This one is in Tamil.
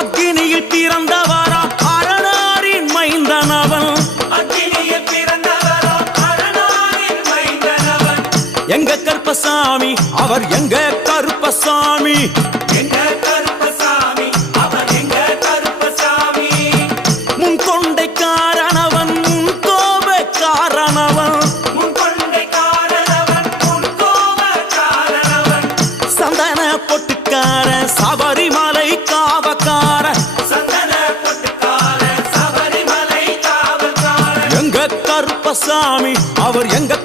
அக்கினியில் பிறந்தவரா அரணாரின் மைந்தனவன். அக்கினியில் பிறந்தவரா அரணாரின் மைந்தனவன். எங்க கருப்பசாமி அவர் எங்க கருப்பசாமி. எங்க கருப்பசாமி அவர் எங்க கருப்பசாமி. முன் கொண்டைக்காரனவன் முன் கோபக்காரனவன். முன் கொண்டைக்காரனவன் முன் கோபக்காரனவன். சந்தன பொட்டுக்கார சபரிமலை காவக்கார. சந்தன பொட்டுக்கார சபரிமலை காவல்கார. எங்க கருப்பசாமி அவர் எங்க